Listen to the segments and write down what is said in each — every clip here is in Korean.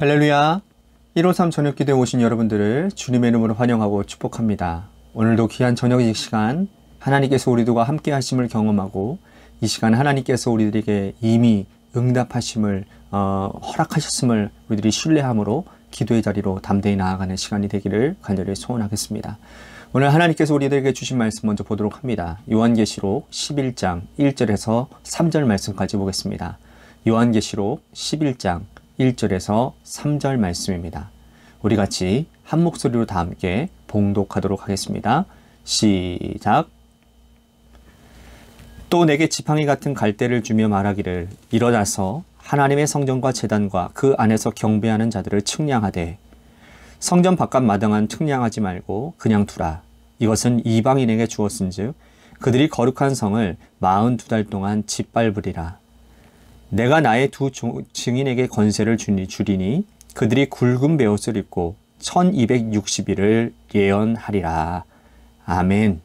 할렐루야. 153 저녁기도에 오신 여러분들을 주님의 이름으로 환영하고 축복합니다. 오늘도 귀한 저녁의 시간 하나님께서 우리들과 함께 하심을 경험하고 이 시간 하나님께서 우리들에게 이미 응답하심을 허락하셨음을 우리들이 신뢰함으로 기도의 자리로 담대히 나아가는 시간이 되기를 간절히 소원하겠습니다. 오늘 하나님께서 우리들에게 주신 말씀 먼저 보도록 합니다. 요한계시록 11장 1절에서 3절 말씀까지 보겠습니다. 요한계시록 11장 1절에서 3절 말씀입니다. 우리 같이 한 목소리로 다 함께 봉독하도록 하겠습니다. 시작. 또 내게 지팡이 같은 갈대를 주며 말하기를 일어나서 하나님의 성전과 제단과 그 안에서 경배하는 자들을 측량하되 성전 바깥 마당은 측량하지 말고 그냥 두라. 이것은 이방인에게 주었은즉 그들이 거룩한 성을 42달 동안 짓밟으리라. 내가 나의 두 증인에게 권세를 주리니 그들이 굵은 베옷을 입고 1260일을 예언하리라. 아멘.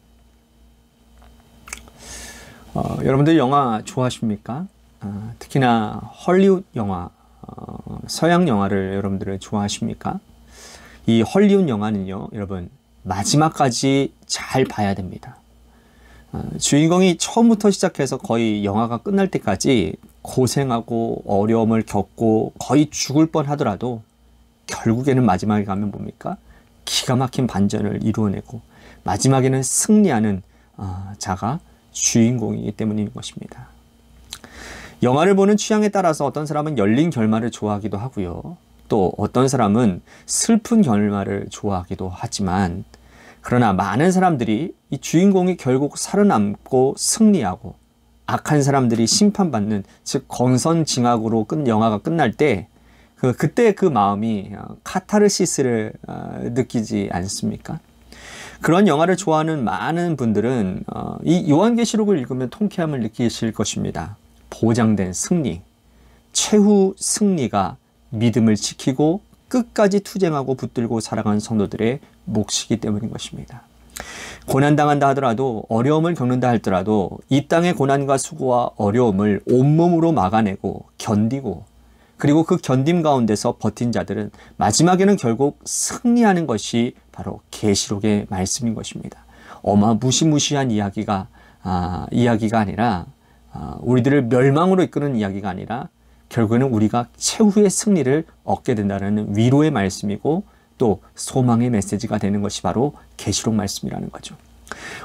여러분들 영화 좋아하십니까? 특히나 헐리우드 영화, 서양 영화를 여러분들은 좋아하십니까? 이 헐리우드 영화는요, 여러분 마지막까지 잘 봐야 됩니다. 주인공이 처음부터 시작해서 거의 영화가 끝날 때까지 고생하고 어려움을 겪고 거의 죽을 뻔 하더라도 결국에는 마지막에 가면 뭡니까? 기가 막힌 반전을 이루어내고 마지막에는 승리하는 자가 주인공이기 때문인 것입니다. 영화를 보는 취향에 따라서 어떤 사람은 열린 결말을 좋아하기도 하고요. 또 어떤 사람은 슬픈 결말을 좋아하기도 하지만 그러나 많은 사람들이 이 주인공이 결국 살아남고 승리하고 악한 사람들이 심판받는, 즉 권선징악으로 영화가 끝날 때 그때 그 마음이 카타르시스를 느끼지 않습니까? 그런 영화를 좋아하는 많은 분들은 이 요한계시록을 읽으면 통쾌함을 느끼실 것입니다. 보장된 승리, 최후 승리가 믿음을 지키고 끝까지 투쟁하고 붙들고 살아간 성도들의 몫이기 때문인 것입니다. 고난당한다 하더라도, 어려움을 겪는다 할지라도 이 땅의 고난과 수고와 어려움을 온몸으로 막아내고 견디고, 그리고 그 견딤 가운데서 버틴 자들은 마지막에는 결국 승리하는 것이 바로 계시록의 말씀인 것입니다. 무시무시한 이야기가 아니라, 우리들을 멸망으로 이끄는 이야기가 아니라 결국에는 우리가 최후의 승리를 얻게 된다는 위로의 말씀이고 또 소망의 메시지가 되는 것이 바로 계시록 말씀이라는 거죠.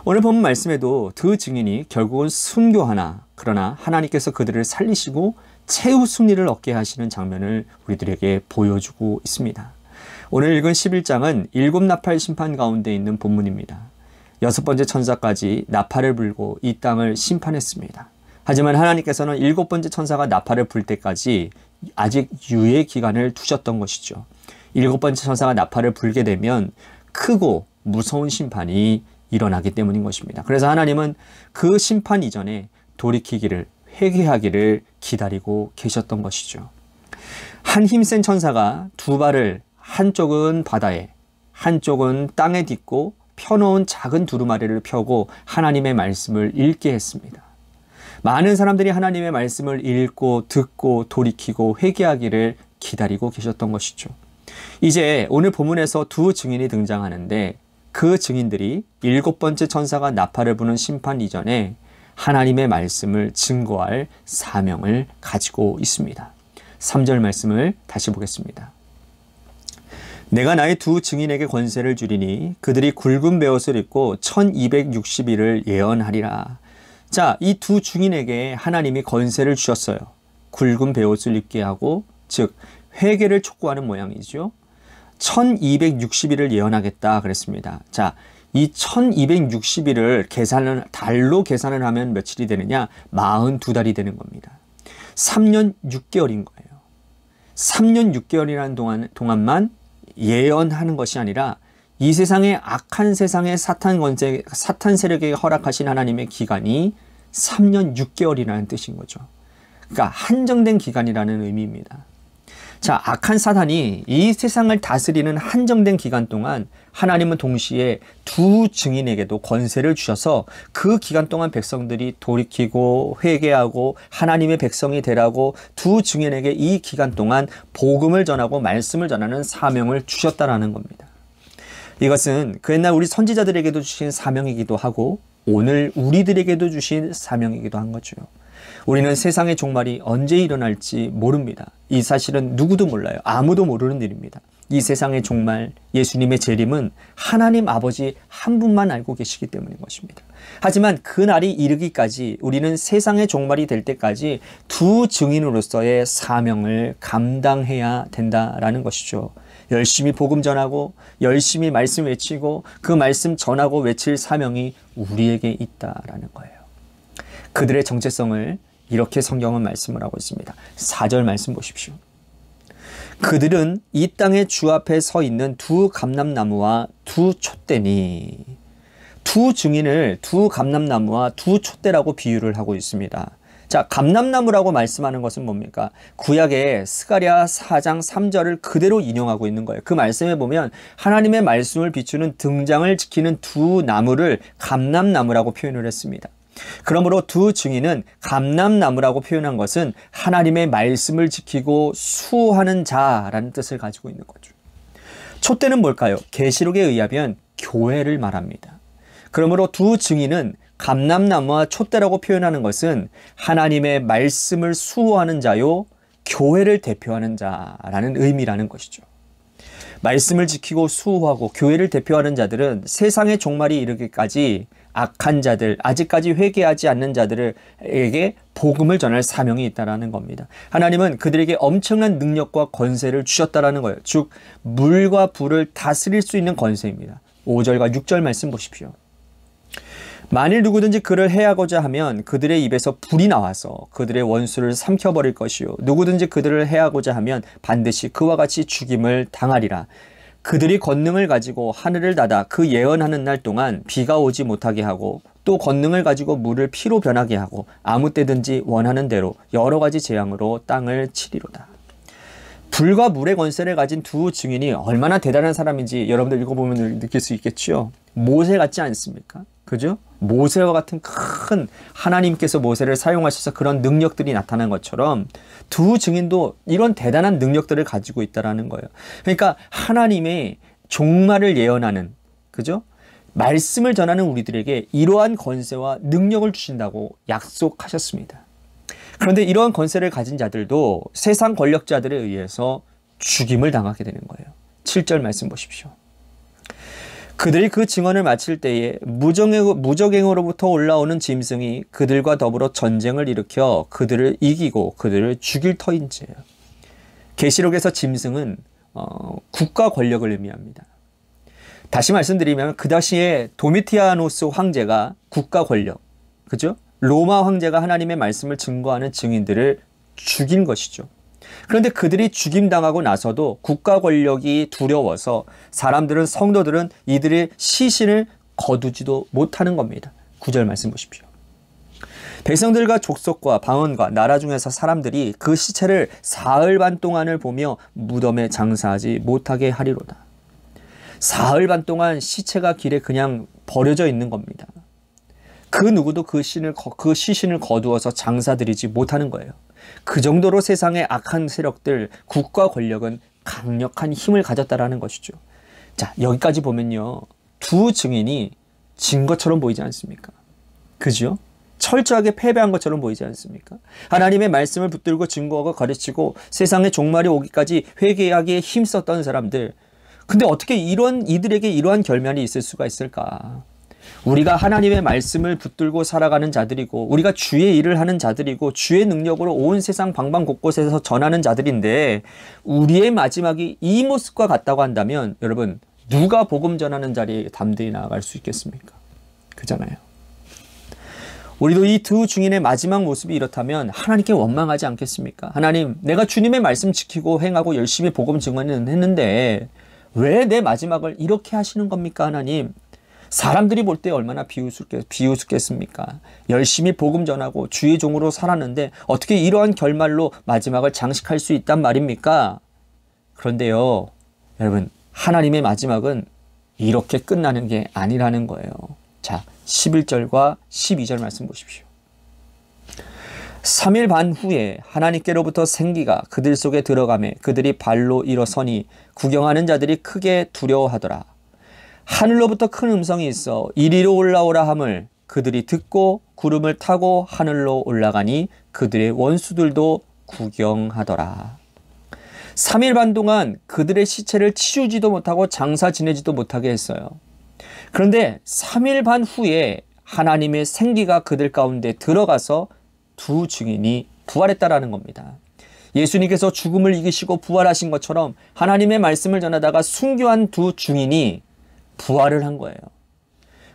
오늘 본 말씀에도 두 증인이 결국은 순교하나, 그러나 하나님께서 그들을 살리시고 최후 승리를 얻게 하시는 장면을 우리들에게 보여주고 있습니다. 오늘 읽은 11장은 7 나팔 심판 가운데 있는 본문입니다. 6번째 천사까지 나팔을 불고 이 땅을 심판했습니다. 하지만 하나님께서는 7번째 천사가 나팔을 불 때까지 아직 유예 기간을 두셨던 것이죠. 7번째 천사가 나팔을 불게 되면 크고 무서운 심판이 일어나기 때문인 것입니다. 그래서 하나님은 그 심판 이전에 돌이키기를, 회개하기를 기다리고 계셨던 것이죠. 한 힘센 천사가 두 발을 한쪽은 바다에, 한쪽은 땅에 딛고 펴놓은 작은 두루마리를 펴고 하나님의 말씀을 읽게 했습니다. 많은 사람들이 하나님의 말씀을 읽고 듣고 돌이키고 회개하기를 기다리고 계셨던 것이죠. 이제 오늘 본문에서 두 증인이 등장하는데 그 증인들이 7번째 천사가 나팔을 부는 심판 이전에 하나님의 말씀을 증거할 사명을 가지고 있습니다. 3절 말씀을 다시 보겠습니다. 내가 나의 두 증인에게 권세를 주리니 그들이 굵은 베옷을 입고 1260일을 예언하리라. 자, 이 두 증인에게 하나님이 권세를 주셨어요. 굵은 베옷을 입게 하고, 즉 회개를 촉구하는 모양이죠. 1260일을 예언하겠다 그랬습니다. 자, 이 1260일을 달로 계산을 하면 며칠이 되느냐? 42달이 되는 겁니다. 3년 6개월인 거예요. 3년 6개월이라는 동안만 예언하는 것이 아니라 이 세상의 악한 세상의 사탄 세력에게 허락하신 하나님의 기간이 3년 6개월이라는 뜻인 거죠. 그러니까 한정된 기간이라는 의미입니다. 자, 악한 사단이 이 세상을 다스리는 한정된 기간 동안 하나님은 동시에 두 증인에게도 권세를 주셔서 그 기간 동안 백성들이 돌이키고 회개하고 하나님의 백성이 되라고 두 증인에게 이 기간 동안 복음을 전하고 말씀을 전하는 사명을 주셨다라는 겁니다. 이것은 그 옛날 우리 선지자들에게도 주신 사명이기도 하고 오늘 우리들에게도 주신 사명이기도 한 거죠. 우리는 세상의 종말이 언제 일어날지 모릅니다. 이 사실은 누구도 몰라요. 아무도 모르는 일입니다. 이 세상의 종말, 예수님의 재림은 하나님 아버지 한 분만 알고 계시기 때문인 것입니다. 하지만 그 날이 이르기까지 우리는 세상의 종말이 될 때까지 두 증인으로서의 사명을 감당해야 된다라는 것이죠. 열심히 복음 전하고 열심히 말씀 외치고 그 말씀 전하고 외칠 사명이 우리에게 있다라는 거예요. 그들의 정체성을 이렇게 성경은 말씀을 하고 있습니다. 4절 말씀 보십시오. 그들은 이 땅의 주 앞에 서 있는 두 감람나무와 두 촛대니, 두 증인을 두 감람나무와 두 촛대라고 비유를 하고 있습니다. 자, 감람나무라고 말씀하는 것은 뭡니까? 구약의 스가랴 4장 3절을 그대로 인용하고 있는 거예요. 그 말씀에 보면 하나님의 말씀을 비추는 등장을 지키는 두 나무를 감람나무라고 표현을 했습니다. 그러므로 두 증인은 감람나무라고 표현한 것은 하나님의 말씀을 지키고 수호하는 자라는 뜻을 가지고 있는 거죠. 촛대는 뭘까요? 계시록에 의하면 교회를 말합니다. 그러므로 두 증인은 감람나무와 촛대라고 표현하는 것은 하나님의 말씀을 수호하는 자요, 교회를 대표하는 자라는 의미라는 것이죠. 말씀을 지키고 수호하고 교회를 대표하는 자들은 세상의 종말이 이르기까지 악한 자들, 아직까지 회개하지 않는 자들에게 복음을 전할 사명이 있다는 겁니다. 하나님은 그들에게 엄청난 능력과 권세를 주셨다는 거예요. 즉 물과 불을 다스릴 수 있는 권세입니다. 5절과 6절 말씀 보십시오. 만일 누구든지 그를 해하고자 하면 그들의 입에서 불이 나와서 그들의 원수를 삼켜버릴 것이요 누구든지 그들을 해하고자 하면 반드시 그와 같이 죽임을 당하리라. 그들이 권능을 가지고 하늘을 닫아 그 예언하는 날 동안 비가 오지 못하게 하고 또 권능을 가지고 물을 피로 변하게 하고 아무 때든지 원하는 대로 여러 가지 재앙으로 땅을 치리로다. 불과 물의 권세를 가진 두 증인이 얼마나 대단한 사람인지 여러분들 읽어보면 느낄 수 있겠죠. 모세 같지 않습니까? 그죠? 모세와 같은 큰 하나님께서 모세를 사용하셔서 그런 능력들이 나타난 것처럼 두 증인도 이런 대단한 능력들을 가지고 있다는 거예요. 그러니까 하나님의 종말을 예언하는, 그죠? 말씀을 전하는 우리들에게 이러한 권세와 능력을 주신다고 약속하셨습니다. 그런데 이러한 권세를 가진 자들도 세상 권력자들에 의해서 죽임을 당하게 되는 거예요. 7절 말씀 보십시오. 그들이 그 증언을 마칠 때에 무적행으로부터 올라오는 짐승이 그들과 더불어 전쟁을 일으켜 그들을 이기고 그들을 죽일 터인지예요. 계시록에서 짐승은 국가 권력을 의미합니다. 다시 말씀드리면 그 당시에 도미티아노스 황제가 국가 권력, 그죠? 로마 황제가 하나님의 말씀을 증거하는 증인들을 죽인 것이죠. 그런데 그들이 죽임당하고 나서도 국가 권력이 두려워서 사람들은, 성도들은 이들의 시신을 거두지도 못하는 겁니다. 9절 말씀 보십시오. 백성들과 족속과 방언과 나라 중에서 사람들이 그 시체를 사흘 반 동안을 보며 무덤에 장사하지 못하게 하리로다. 사흘 반 동안 시체가 길에 그냥 버려져 있는 겁니다. 그 누구도 그 시신을 거두어서 장사드리지 못하는 거예요. 그 정도로 세상의 악한 세력들, 국가 권력은 강력한 힘을 가졌다라는 것이죠. 자, 여기까지 보면요, 두 증인이 진 것처럼 보이지 않습니까? 그죠? 철저하게 패배한 것처럼 보이지 않습니까? 하나님의 말씀을 붙들고 증거하고 가르치고 세상의 종말이 오기까지 회개하기에 힘썼던 사람들, 근데 어떻게 이들에게 이러한 결말이 있을 수가 있을까? 우리가 하나님의 말씀을 붙들고 살아가는 자들이고 우리가 주의 일을 하는 자들이고 주의 능력으로 온 세상 방방곳곳에서 전하는 자들인데 우리의 마지막이 이 모습과 같다고 한다면 여러분, 누가 복음 전하는 자리에 담대히 나아갈 수 있겠습니까? 그잖아요. 우리도 이 두 증인의 마지막 모습이 이렇다면 하나님께 원망하지 않겠습니까? 하나님, 내가 주님의 말씀 지키고 행하고 열심히 복음 증언은 했는데 왜 내 마지막을 이렇게 하시는 겁니까, 하나님? 사람들이 볼 때 얼마나 비웃겠습니까? 열심히 복음 전하고 주의 종으로 살았는데 어떻게 이러한 결말로 마지막을 장식할 수 있단 말입니까? 그런데요, 여러분, 하나님의 마지막은 이렇게 끝나는 게 아니라는 거예요. 자, 11절과 12절 말씀 보십시오. 3일 반 후에 하나님께로부터 생기가 그들 속에 들어가매 그들이 발로 일어서니 구경하는 자들이 크게 두려워하더라. 하늘로부터 큰 음성이 있어 이리로 올라오라 함을 그들이 듣고 구름을 타고 하늘로 올라가니 그들의 원수들도 구경하더라. 3일 반 동안 그들의 시체를 치우지도 못하고 장사 지내지도 못하게 했어요. 그런데 3일 반 후에 하나님의 생기가 그들 가운데 들어가서 두 증인이 부활했다라는 겁니다. 예수님께서 죽음을 이기시고 부활하신 것처럼 하나님의 말씀을 전하다가 순교한 두 증인이 부활을 한 거예요.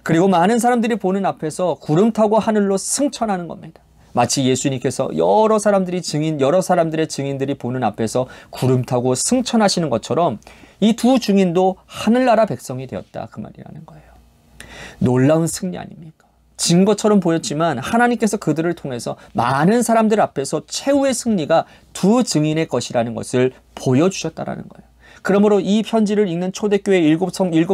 그리고 많은 사람들이 보는 앞에서 구름 타고 하늘로 승천하는 겁니다. 마치 예수님께서 여러 사람들의 증인들이 보는 앞에서 구름 타고 승천하시는 것처럼 이 두 증인도 하늘나라 백성이 되었다, 그 말이라는 거예요. 놀라운 승리 아닙니까? 증거처럼 보였지만 하나님께서 그들을 통해서 많은 사람들 앞에서 최후의 승리가 두 증인의 것이라는 것을 보여주셨다라는 거예요. 그러므로 이 편지를 읽는 초대교회 일곱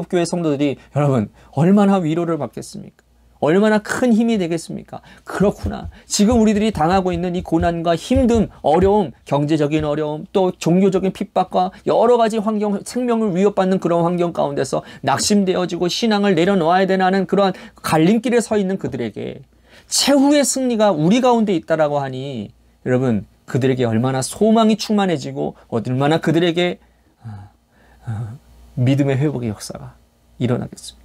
교회 성도들이 여러분 얼마나 위로를 받겠습니까? 얼마나 큰 힘이 되겠습니까? 그렇구나. 지금 우리들이 당하고 있는 이 고난과 힘듦, 어려움, 경제적인 어려움, 또 종교적인 핍박과 여러 가지 환경, 생명을 위협받는 그런 환경 가운데서 낙심되어지고 신앙을 내려놓아야 되는 그러한 갈림길에 서 있는 그들에게 최후의 승리가 우리 가운데 있다라고 하니 여러분 그들에게 얼마나 소망이 충만해지고 얼마나 그들에게 믿음의 회복의 역사가 일어나겠습니까?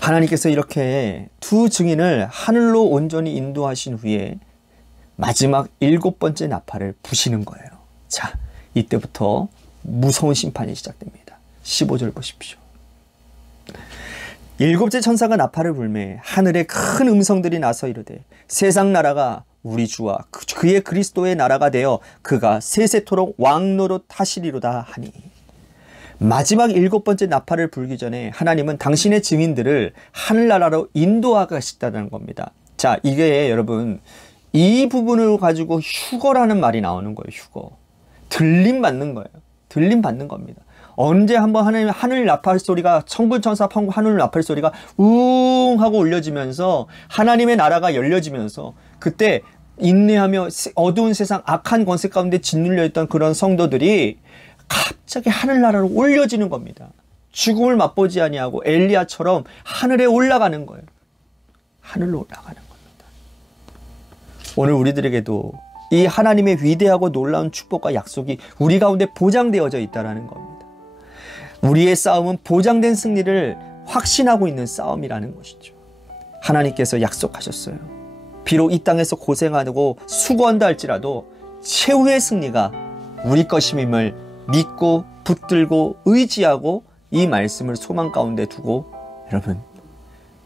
하나님께서 이렇게 두 증인을 하늘로 온전히 인도하신 후에 마지막 7번째 나팔을 부시는 거예요. 자, 이때부터 무서운 심판이 시작됩니다. 15절 보십시오. 7째 천사가 나팔을 불매 하늘에 큰 음성들이 나서 이르되 세상 나라가 우리 주와 그의 그리스도의 나라가 되어 그가 세세토록 왕노릇 하시리로다 하니. 마지막 7번째 나팔을 불기 전에 하나님은 당신의 증인들을 하늘나라로 인도하시다는 겁니다. 자, 이게 여러분 이 부분을 가지고 휴거라는 말이 나오는 거예요. 휴거. 들림 받는 거예요. 들림 받는 겁니다. 언제 한번 하늘 나팔 소리가 천군천사 하늘 나팔 소리가 웅 하고 울려지면서 하나님의 나라가 열려지면서 그때 인내하며 어두운 세상 악한 권세 가운데 짓눌려 있던 그런 성도들이 갑자기 하늘나라로 올려지는 겁니다. 죽음을 맛보지 아니하고 엘리야처럼 하늘에 올라가는 거예요. 하늘로 올라가는 겁니다. 오늘 우리들에게도 이 하나님의 위대하고 놀라운 축복과 약속이 우리 가운데 보장되어져 있다는 겁니다. 우리의 싸움은 보장된 승리를 확신하고 있는 싸움이라는 것이죠. 하나님께서 약속하셨어요. 비록 이 땅에서 고생하고 수고한다 할지라도 최후의 승리가 우리 것임을 믿고 붙들고 의지하고 이 말씀을 소망 가운데 두고 여러분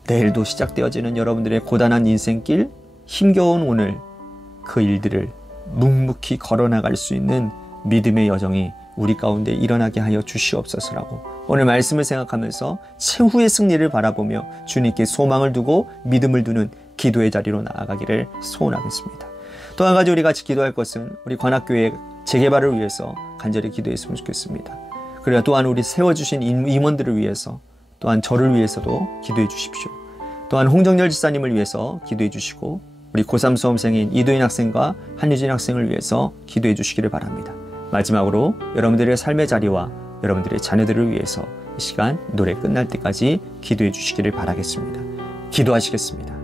내일도 시작되어지는 여러분들의 고단한 인생길, 힘겨운 오늘 그 일들을 묵묵히 걸어나갈 수 있는 믿음의 여정이 우리 가운데 일어나게 하여 주시옵소서라고 오늘 말씀을 생각하면서 최후의 승리를 바라보며 주님께 소망을 두고 믿음을 두는 기도의 자리로 나아가기를 소원하겠습니다. 또 한 가지 우리 같이 기도할 것은 우리 관악교회 재개발을 위해서 간절히 기도했으면 좋겠습니다. 그리고 또한 우리 세워주신 임원들을 위해서 또한 저를 위해서도 기도해 주십시오. 또한 홍정열 지사님을 위해서 기도해 주시고 우리 고3 수험생인 이도인 학생과 한유진 학생을 위해서 기도해 주시기를 바랍니다. 마지막으로 여러분들의 삶의 자리와 여러분들의 자녀들을 위해서 이 시간 노래 끝날 때까지 기도해 주시기를 바라겠습니다. 기도하시겠습니다.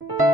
네.